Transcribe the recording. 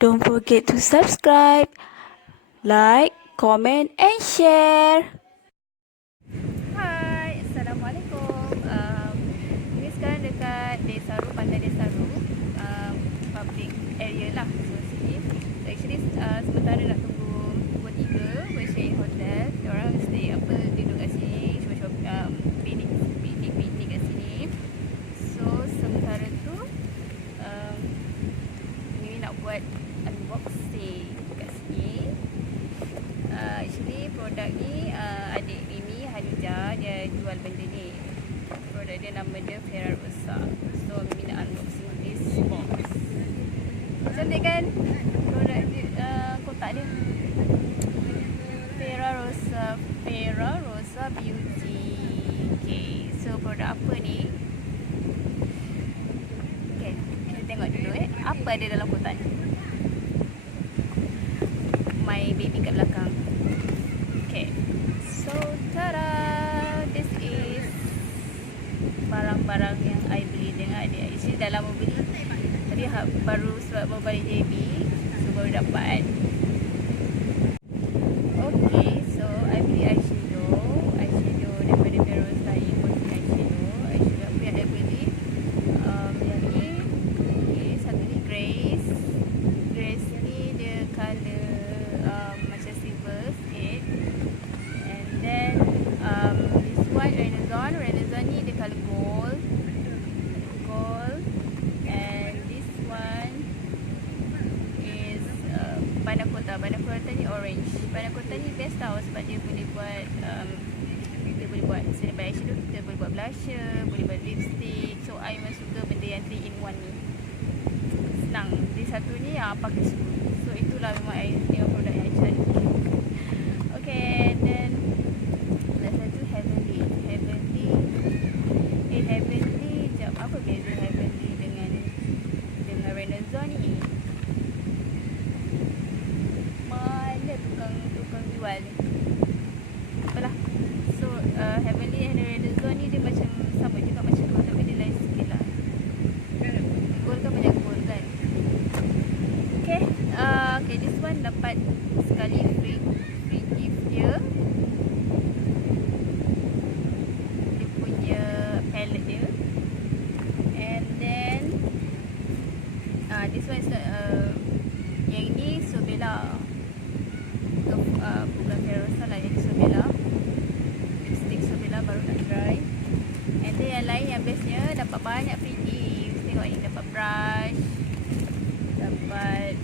Don't forget to subscribe, like, comment and share. Hai, Assalamualaikum. Ini sekarang dekat Desaru, Pantai Desaru, public area lah. So sini, so actually sementara nak tunggu pukul 3 buat stay hotel. Diorang stay duduk kat sini, cuba piknik kat sini. So sementara tu Mimi nak buat unboxing kat sini. Actually produk ni adik Mimi Hadijah dia jual benda ni. Produk dia nama dia Ferrarossa. So Mimi nak unboxing this box. Cantik kan? Produk dia, kotak dia Ferrarossa Beauty. Okay, so produk apa ni? Okay, kita tengok dulu apa ada dalam kotak ni. My baby kat belakang. Okay, so tada, this is barang-barang yang I beli dengan adik. Actually dah lama beli. Tadi baru sebab baru balik JB, so baru dapat. Okay, so I beli eyeshadow daripada Ferrarossa ni. Eyeshadow apa yang I beli, yang ni satu ni Grace ni dia colour macam silver sikit. And then this one Renaissance ni dia colour gold. And this one is panna cotta ni orange. Panna cotta ni best tau sebab dia boleh buat selain eyeshadow, kita boleh buat blusher, boleh buat lipstick. So I memang suka benda yang 3 in 1 ni, senang. Dia satu ni pakai semua. So itulah memang I tengok produk yang I cari. Okay, then last satu Heavenly. Jap, apa beza Heavenly dengan Renaissance ni? Mana tukang jual ni? Apalah. So Heavenly and Renaissance ni dia macam sama juga macam gold, tapi dia lain sikit lah. Gold kan banyak gold kan. Okay, this one dapat sekali free gift dia. Dia punya palette dia. And then this one is yang ni Sobella. Bukan Ferrarossa lah, jadi Sobella. Lipstick Sobella baru nak try. And then yang lain yang bestnya dapat banyak free gift. Tengok ni, dapat brush, dapat